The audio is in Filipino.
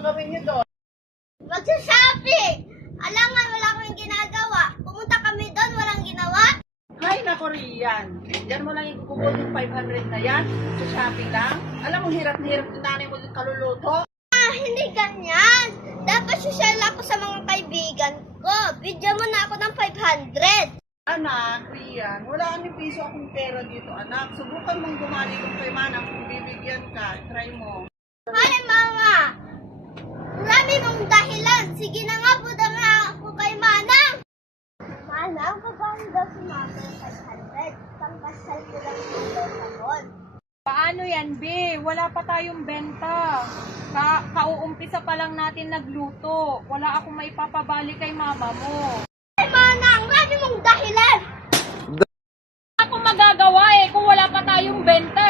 gagawin niyo doon? Magsa-shopping! Alam nga, wala akong ginagawa. Pumunta kami doon, walang ginawa. Ay, nako Rian. Diyan mo lang ikukubol yung 500 na yan. Sa shopping lang. Alam mo, hirap na hirap yung nanay mo yung kaluluto. Hindi ganyan. Dapat social ako sa mga kaibigan ko. Bigyan mo na ako ng 500. Anak, Rian, wala ni piso akong pera dito, anak. Subukan mong bumali kung kay Manang kung bibigyan ka. Try mo. Ay, mama! Marami mong dahilan. Sige na nga, buda nga ako kay Manang. Manang, paano daw si mama ng 500? Pangkasal ko lang yung doon. Paano yan, B? Wala pa tayong benta. Kauumpisa pa lang natin nagluto. Wala akong maipapabali kay mama mo. Ay, Manang! Marami mong dahilan. Ako magagawa kung wala pa tayong benta